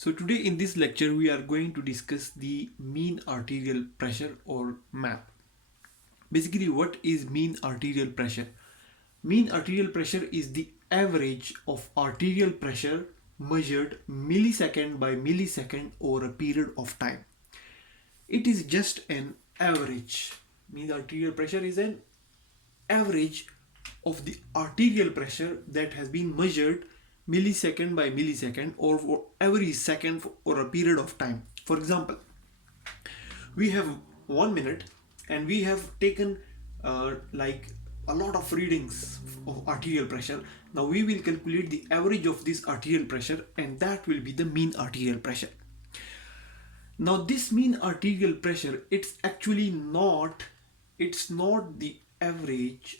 So today in this lecture we are going to discuss the mean arterial pressure or MAP. Basically, what is mean arterial pressure? Mean arterial pressure is the average of arterial pressure measured millisecond by millisecond over a period of time. It is just an average. Mean arterial pressure is an average of the arterial pressure that has been measured millisecond by millisecond or for every second or a period of time. For example, we have 1 minute and we have taken like a lot of readings of arterial pressure. Now we will calculate the average of this arterial pressure, and that will be the mean arterial pressure. Now this mean arterial pressure, it's not the average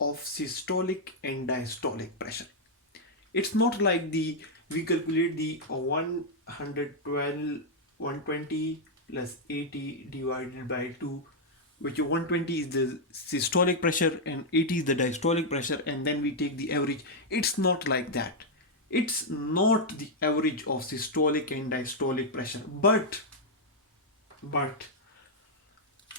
of systolic and diastolic pressure. It's not like we calculate the 112 120 plus 80 divided by 2, which 120 is the systolic pressure and 80 is the diastolic pressure, and then we take the average. It's not like that. It's not the average of systolic and diastolic pressure, but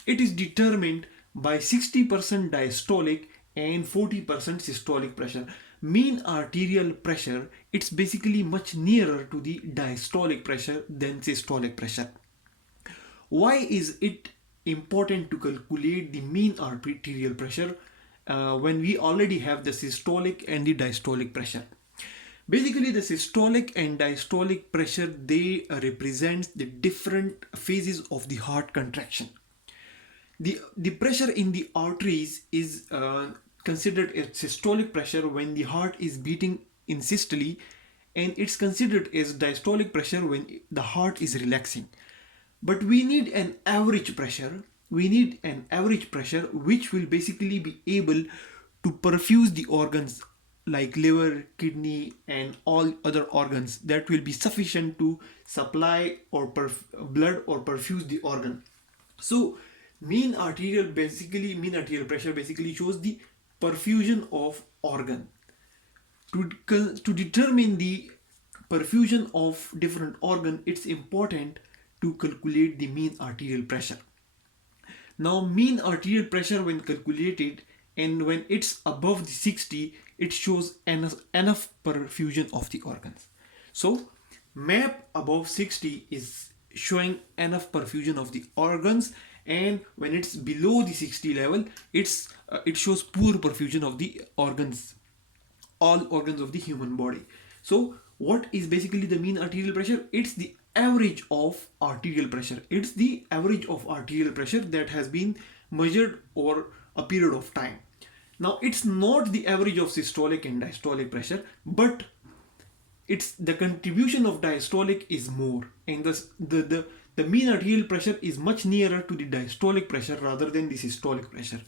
it is determined by 60% diastolic and 40% systolic pressure. Mean arterial pressure, it's basically much nearer to the diastolic pressure than systolic pressure. Why is it important to calculate the mean arterial pressure when we already have the systolic and the diastolic pressure? Basically, the systolic and diastolic pressure, they represent the different phases of the heart contraction. The pressure in the arteries is considered as systolic pressure when the heart is beating in systole, and it's considered as diastolic pressure when the heart is relaxing. But we need an average pressure. We need an average pressure which will basically be able to perfuse the organs like liver, kidney, and all other organs, that will be sufficient to supply or blood or perfuse the organ. So mean arterial pressure basically shows the perfusion of organ. To determine the perfusion of different organ, it's important to calculate the mean arterial pressure. Now mean arterial pressure, when calculated and when it's above the 60, it shows enough perfusion of the organs. So MAP above 60 is showing enough perfusion of the organs, and when it's below the 60 level, it shows poor perfusion of the organs, all organs of the human body. So what is basically the mean arterial pressure? It's the average of arterial pressure. It's the average of arterial pressure that has been measured over a period of time. Now it's not the average of systolic and diastolic pressure, but it's the contribution of diastolic is more, and the mean arterial pressure is much nearer to the diastolic pressure rather than the systolic pressure.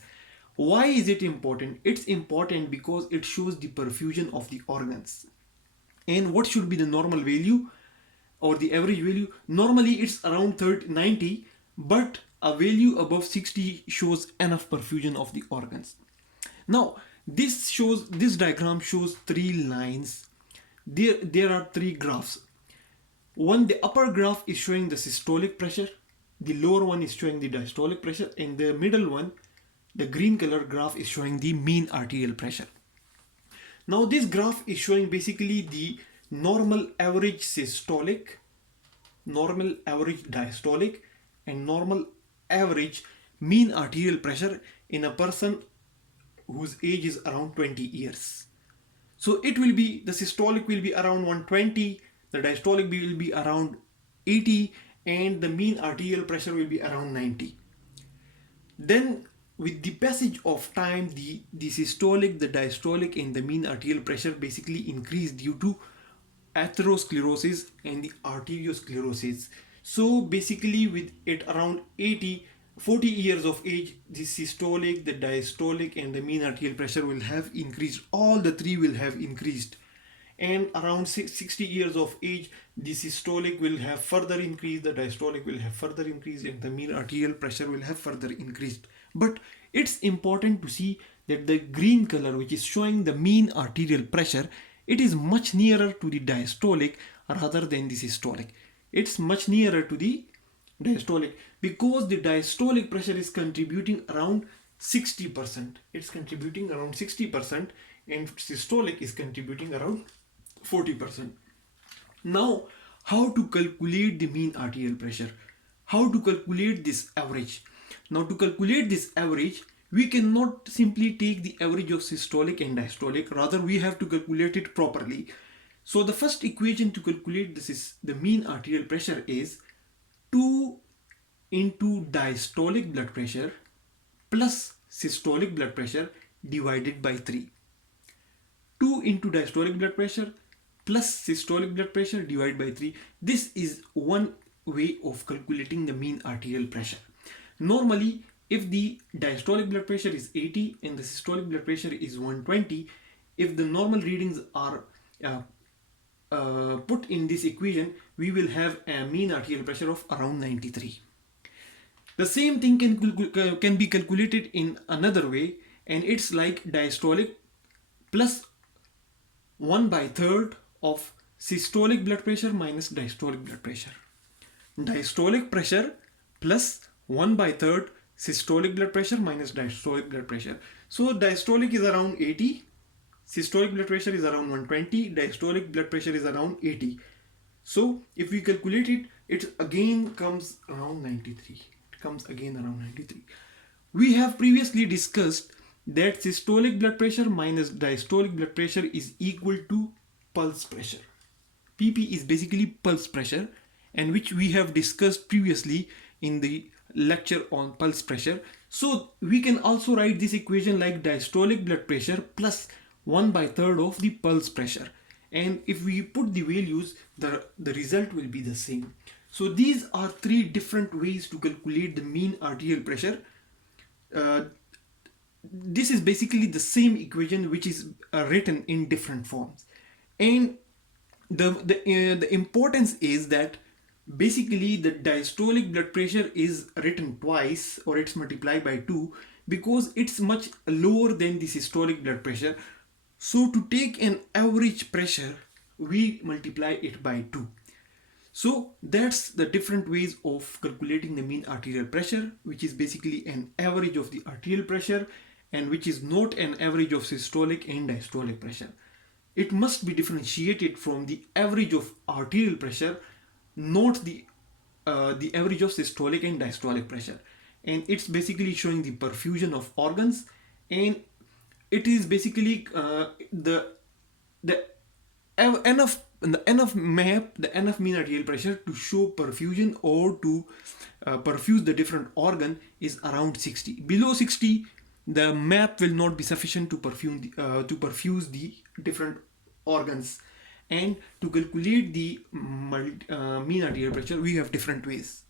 Why is it important? It's important because it shows the perfusion of the organs. And what should be the normal value or the average value? Normally it's around 90, but a value above 60 shows enough perfusion of the organs. Now this diagram shows three lines. There are three graphs. The upper graph is showing the systolic pressure, the lower one is showing the diastolic pressure, and the middle one, the green color graph, is showing the mean arterial pressure. Now this graph is showing basically the normal average systolic, normal average diastolic, and normal average mean arterial pressure in a person whose age is around 20 years. So it will be, the systolic will be around 120, the diastolic will be around 80, and the mean arterial pressure will be around 90. Then with the passage of time, the systolic, the diastolic, and the mean arterial pressure basically increase due to atherosclerosis and the arteriosclerosis. So basically with it around 40 years of age, the systolic, the diastolic, and the mean arterial pressure will have increased. All the three will have increased. And around 60 years of age, the systolic will have further increased, the diastolic will have further increased, and the mean arterial pressure will have further increased. But it's important to see that the green color, which is showing the mean arterial pressure, it is much nearer to the diastolic rather than the systolic. It's much nearer to the diastolic because the diastolic pressure is contributing around 60%. It's contributing around 60% and systolic is contributing around 40%. Now, how to calculate the mean arterial pressure? How to calculate this average? Now, to calculate this average, we cannot simply take the average of systolic and diastolic, rather we have to calculate it properly. So the first equation to calculate this is the mean arterial pressure is 2 into diastolic blood pressure plus systolic blood pressure divided by 3. 2 into diastolic blood pressure plus systolic blood pressure divided by 3. This is one way of calculating the mean arterial pressure. Normally, if the diastolic blood pressure is 80 and the systolic blood pressure is 120, if the normal readings are put in this equation, we will have a mean arterial pressure of around 93. The same thing can be calculated in another way, and it's like diastolic plus 1/3 of systolic blood pressure minus diastolic blood pressure. Diastolic pressure plus 1/3 systolic blood pressure minus diastolic blood pressure. So diastolic is around 80, systolic blood pressure is around 120, diastolic blood pressure is around 80. So if we calculate it, it again comes around 93. It comes again around 93. We have previously discussed that systolic blood pressure minus diastolic blood pressure is equal to pulse pressure. PP is basically pulse pressure, and which we have discussed previously in the lecture on pulse pressure. So we can also write this equation like diastolic blood pressure plus 1/3 of the pulse pressure, and if we put the values, the result will be the same. So these are three different ways to calculate the mean arterial pressure. This is basically the same equation which is written in different forms, and the importance is that basically the diastolic blood pressure is written twice, or it's multiplied by 2, because it's much lower than the systolic blood pressure. So to take an average pressure, we multiply it by 2. So that's the different ways of calculating the mean arterial pressure, which is basically an average of the arterial pressure and which is not an average of systolic and diastolic pressure. It must be differentiated from the average of arterial pressure, not the average of systolic and diastolic pressure. And it's basically showing the perfusion of organs, and it is basically the NF map, the NF mean arterial pressure to show perfusion or to perfuse the different organ is around 60. Below 60, the map will not be sufficient to perfuse the different organs. And to calculate the mean arterial pressure, we have different ways.